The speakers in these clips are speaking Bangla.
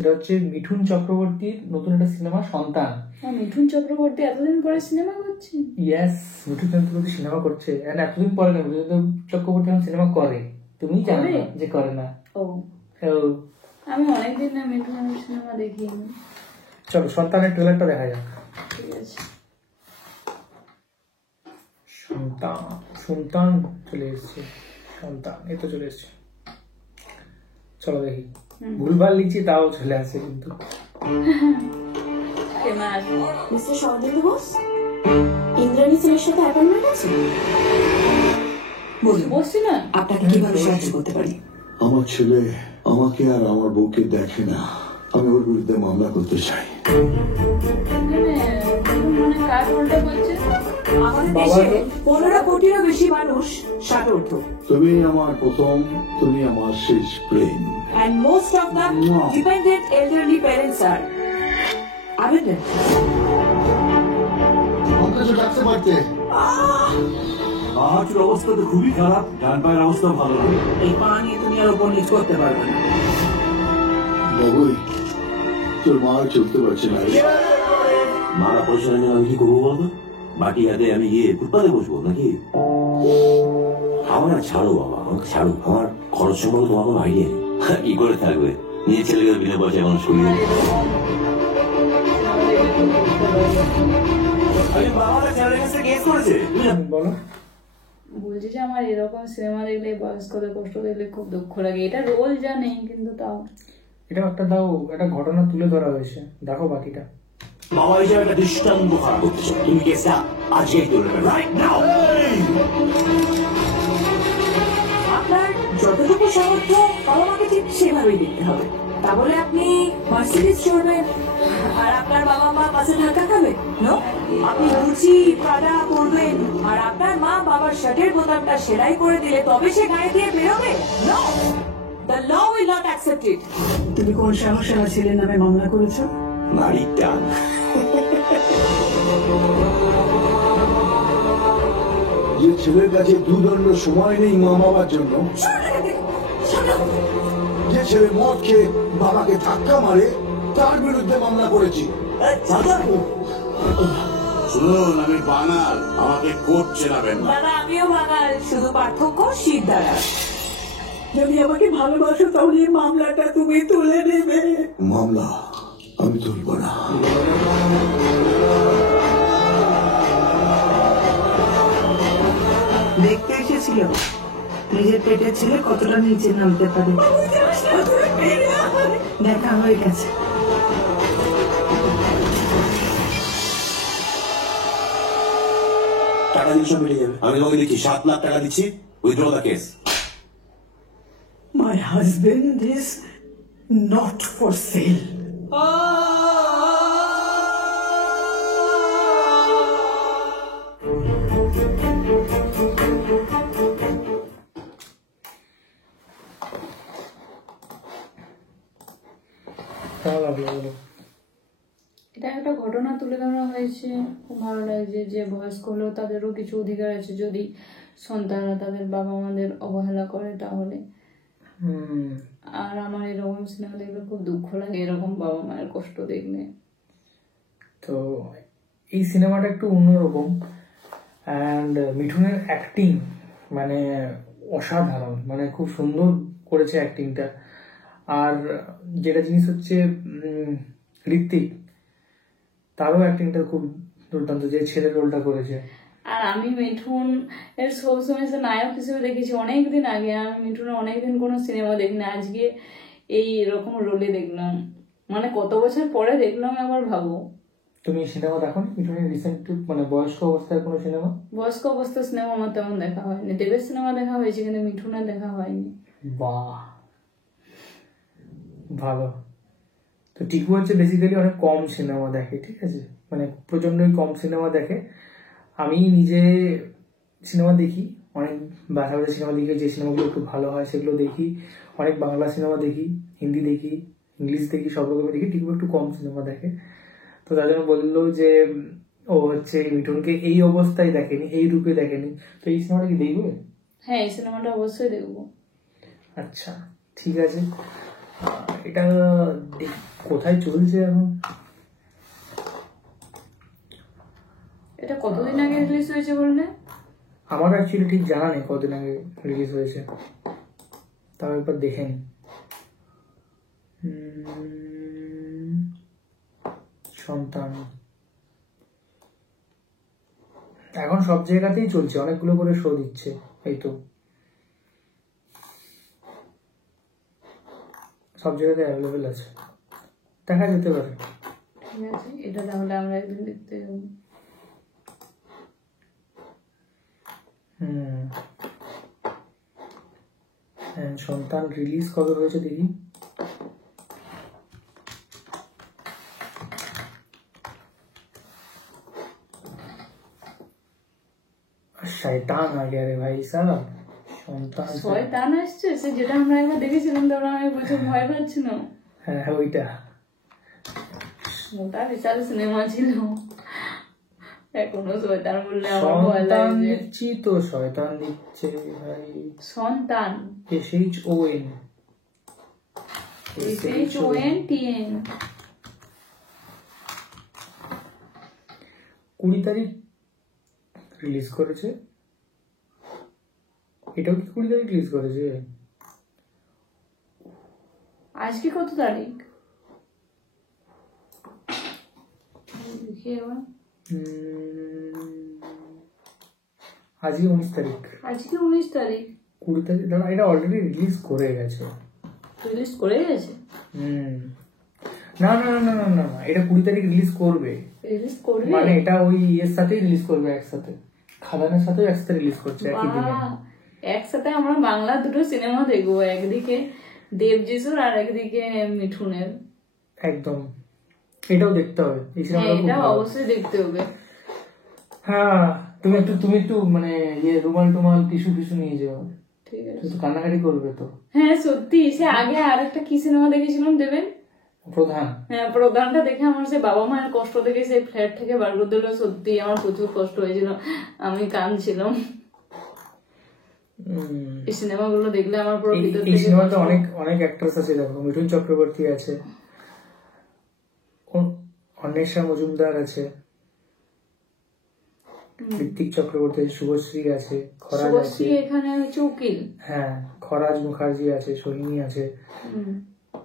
এটা হচ্ছে মিঠুন চক্রবর্তীর নতুন একটা সিনেমা সন্তান। মিঠুন চক্রবর্তী এতদিন পরে সিনেমা করছে? ইয়েস, মিঠুন চক্রবর্তী সিনেমা করছে। এতদিন পরে না, মিঠুন চক্রবর্তী এখন সিনেমা করে, তুমি জানো না যে করে না? ও, আমি অনেকদিন না মিঠুনের সিনেমা দেখিনি। চলো সন্তানের ট্রেলারটা দেখা যাক। ঠিক আছে। সন্তান সন্তান চলে এসছে, সন্তান এই তো চলে এসছে। চলো দেখি, ভুলভাল লিখছি তাও চলে আসে কিন্তু। মিস্টার সৌদিল ঘোষ, ইন্দ্রাণী ছেলের সাথে অ্যাপয়েন্টমেন্ট আছে? বসছি না, আপনাকে কিভাবে সাহায্য করতে পারি? আমার ছেলে আমাকে আর আমার বউকে দেখে না, আমি ওর বিরুদ্ধে মামলা করতে চাই। কার উল্টা বলছে? আমাদের দেশে 15 কোটিরও বেশি মানুষ ষাটোর্ধ্ব। তুমি আমার প্রথম, তুমি আমার শেষ প্রেম। And most of the dependent elderly parents are abandoned. আমাকে তো ডাকতে পারতে। আহার অবস্থা তো খুবই খারাপ, ডান পায়ের অবস্থা ভালো না। এই পা নিয়ে তুমি আর উপর নিচ করতে পারবে না। বাবুই, তোর মা চলতে পারছে না। মারা পয়সা নিয়ে আমি কি করবো বলতো? বাকি হাতে আমি গিয়ে ফুটপাতে বসবো নাকি? আমার ছাড়ো বাবা, আমাকে ছাড়ো। আমার খরচ সম্পর্কে তোমার কোনো আইডিয়া নেই। কি করে থাকবে? নিজের ছেলেকে বিনা পয়সায় মানুষ করিয়ে বলো। বলছি যে আমার এরকম সিনেমা দেখলে, বয়স্কদের কষ্ট দেখলে খুব দুঃখ লাগে। এটা রোল জানি কিন্তু তাও এটা একটা দাও, একটা ঘটনা তুলে ধরা হয়েছে, দেখো বাকিটা। বাবা হিসাবে একটা দৃষ্টান্ত খারাপ করতে চাও তুমি, কেসটা আজকেই তুলে নেবে, রাইট নাও। আপনার যতটুকু সামর্থ্য বাবা মাকে ঠিক সেভাবেই দেখতে হবে। তা বলে আপনি মার্সিডিজ চড়বেন আর আপনার বাবা মা পাশে ধাক্কা খাবে? নো। আপনি লুচি কাদা করবেন আর আপনার মা বাবার শার্টের বোতামটা সেলাই করে দিলে তবে সে গায়ে দিয়ে বেরোবে? No, the law will not accept it. তুমি কোন সাহসে আমার ছেলের নামে মামলা করেছো? নারীর টান। যে ছেলের কাছে দুদণ্ড সময় নেই মা বাবার জন্য, যে ছেলে মদ খেয়ে বাবাকে ধাক্কা মারে, তার বিরুদ্ধে মামলা করেছি। শুনুন, আমি বাঙাল, আমাকে কোর্ট চেনাবেন না। দাদা আমিও বাঙাল, শুধু পার্থক্য শীত দ্বারা। যদি আমাকে ভালোবাসো তাহলে মামলাটা তুমি তুলে নেবে। মামলা আমি তুলব না। দেখতে এসেছিল নিজের পেটের ছেলে কতটা নিচে নামতে পারে। দেখা হয়ে গেছে। টাকা দিলে সব মিলে যাবে। আমি তোমাকে দিচ্ছি 7 লাখ টাকা দিচ্ছি, withdraw the case. My husband is not for sale. এটা একটা ঘটনা তুলে ধরা হয়েছে, খুব ভালো লাগছে যে বয়স্ক হলেও তাদেরও কিছু অধিকার আছে। যদি সন্তানরা তাদের বাবা মাদের অবহেলা করে তাহলে। আর আমার এরকম সিনেমা দেখলে খুব দুঃখ লাগে, এরকম বাবা মায়ের কষ্ট দেখলে। তো এই সিনেমাটা একটু অন্যরকম, অ্যান্ড মিঠুনের অ্যাক্টিং মানে অসাধারণ, মানে খুব সুন্দর করেছে অ্যাক্টিংটা। আর যেটা জিনিস হচ্ছে ঋত্বিক, তারও অ্যাক্টিংটা খুব দুর্দান্ত, যে ছেলের রোলটা করেছে। আর আমি মিঠুন এর সবসময় নায়ক হিসেবে দেখেছি অনেকদিন আগে। আমি মিঠুনের অনেকদিন কোনো সিনেমা দেখিনি, আজকে এই এরকম রোলে দেখলাম, মানে কত বছর পরে দেখলাম। আবার ভাবো, তুমি সিনেমা দেখো মিঠুনের রিসেন্ট, মানে বয়স্ক অবস্থায় কোনো সিনেমা? বয়স্ক অবস্থার সিনেমা আমার তেমন দেখা হয়নি। দেবের সিনেমা দেখা হয়েছে কিন্তু মিঠুনের দেখা হয়নি। বাহ, ভালো। তো টিকু হচ্ছে বেসিক্যালি অনেক কম সিনেমা দেখে, ঠিক আছে, মানে প্রচন্ডই কম সিনেমা দেখে। আমি নিজে সিনেমা দেখি, অনেক বাংলাদেশের সিনেমা দেখি, যে সিনেমাগুলো একটু ভালো হয় সেগুলো দেখি। অনেক বাংলা সিনেমা দেখি, হিন্দি দেখি, ইংলিশ দেখি, সব রকমের দেখি। টিকু একটু কম সিনেমা দেখে, তো তার জন্য বললো যে ও হচ্ছে মিঠুনকে এই অবস্থায় দেখেনি, এই রূপে দেখেনি। তো এই সিনেমাটা কি দেখবে? হ্যাঁ, এই সিনেমাটা অবশ্যই দেখবো। আচ্ছা ঠিক আছে, এটা কোথায় চলছে এখন? এটা কতদিন আগে রিলিজ হয়েছে বললে? আমার অ্যাকচুয়ালি ঠিক জানা নেই কতদিন আগে রিলিজ হয়েছে, তাও একবার দেখে নি। সন্তান এখন সব জায়গাতেই চলছে, অনেকগুলো করে শো দিচ্ছে, এই তো সব জায়গাতে অ্যাভেলেবেল আছে, দেখা যেতে পারে। ঠিক আছে, এটা তাহলে আমরা একদিন দেখতে যাবো। সন্তান রিলিজ কবে হয়েছে দেখি। শয়তান आ गया रे भाई साहब, সন্তান শয়তান আসছে, সে যেটা আমরা একবার দেখেছিলাম তো আমরা বলছি ভয় পাচ্ছি না। হ্যাঁ ওইটা ওটা বিশাল সিনেমা ছিল, এখনো শয়তান বললে আমার ভয় লাগে। দিচ্ছি তো, শয়তান দিচ্ছে ভাই। সন্তান SHON SHONTN 20 তারিখ রিলিজ করেছে, এটাও কি 20 তারিখ রিলিজ করেছে? আজকে কত তারিখ দেখি এবার। আজকে 19 তারিখ। আজকে 19 তারিখ। 20 তারিখ দাঁড়া, এটা অলরেডি রিলিজ করে গেছে। রিলিজ করে গেছে? না না না না না, এটা 20 তারিখ রিলিজ করবে। রিলিজ করবে মানে এটা ওই এর সাথেই রিলিজ করবে, একসাথে খাদানের সাথেও একসাথে রিলিজ করছে একই দিনে। একসাথে আমরা বাংলা দুটো সিনেমা দেখবো, একদিকে দেবজিশুর আর একদিকে মিঠুনের। একদম, এটাও দেখতে হবে, এই সিনেমাটা এটা অবশ্যই দেখতে হবে। হ্যাঁ তুমি একটু মানে ইয়ে রুমাল টুমাল টিস্যু ফিস্যু নিয়ে যাও, ঠিক আছে? তো কান্নাকাটি করবে তো। হ্যাঁ সত্যি, সে আগে আর একটা কি সিনেমা দেখেছিলাম দেবেন, প্রধান। হ্যাঁ প্রধানটা দেখে আমার সে বাবা মায়ের কষ্ট দেখে সেই ফ্ল্যাট থেকে বার করে দিল, সত্যি আমার প্রচুর কষ্ট হয়েছিল, আমি কাঁদছিলাম। এই সিনেমাগুলো দেখলে আমার পুরো ভিতর এই থেকে সিনেমাতে অনেক অনেক অ্যাক্ট্রেস আছে, দেখো মিঠুন চক্রবর্তী আছে, অন্বেষা মজুমদার আছে, ঋত্বিক চক্রবর্তী আছে, শুভশ্রী আছে, খরাজ আছে, এখানে হচ্ছে উকিল। হ্যাঁ খরাজ মুখার্জি আছে, সোহিনী আছে,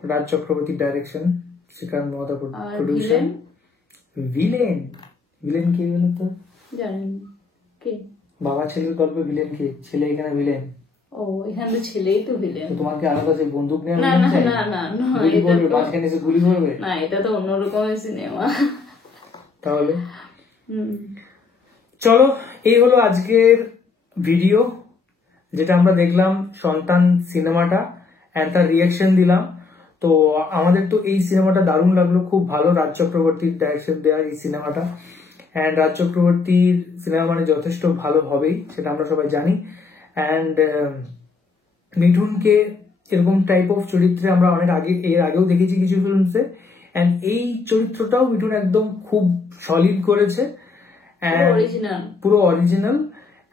রাজ চক্রবর্তীর direction, Shrikant Mohta producer. Villain villain কে বলো তো? জানেন কে? বাবা ছেলের গল্পে ভিলেন কে? ছেলে এখানে ভিলেন। ও এখানে তো ছেলেই তো ভিলেন। তোমার কি আলাদা যে বন্দুক নিয়ে না না না না না, গুলি করবে, মাঝখানে এসে গুলি করবে? না, এটা তো অন্যরকমের সিনেমা। তাহলে চলো, এই হলো আজকের ভিডিও, যেটা আমরা দেখলাম সন্তান সিনেমাটা এন্ড তার রিয়াকশন দিলাম। তো আমাদের তো এই সিনেমাটা দারুণ লাগলো, খুব ভালো, রাজ চক্রবর্তীর ডাইরেকশন দেওয়া এই সিনেমাটা। অ্যান্ড রাজ চক্রবর্তীর সিনেমা মানে যথেষ্ট ভালো হবেই, সেটা আমরা সবাই জানি। অ্যান্ড মিঠুনকে এরকম টাইপ অফ চরিত্রে আমরা অনেক এর আগেও দেখেছি কিছু ফিল্মসে, অ্যান্ড এই চরিত্রটাও মিঠুন একদম খুব সলিড করেছে, পুরো অরিজিনাল।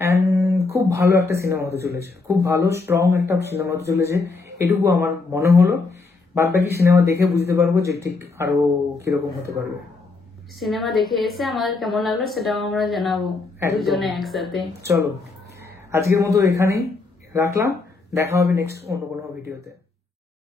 অ্যান্ড খুব ভালো একটা সিনেমা হতে চলেছে, খুব ভালো স্ট্রং একটা সিনেমা হতে চলেছে, এটুকু আমার মনে হলো। বাদ বাকি সিনেমা দেখে বুঝতে পারবো যে ঠিক আরো কিরকম হতে পারবে। সিনেমা দেখে এসে আমাদের কেমন লাগলো সেটাও আমরা জানাবো দুজনে একসাথে। চলো আজকের মতো এখানেই রাখলাম, দেখা হবে নেক্সট অন্য কোনো ভিডিওতে।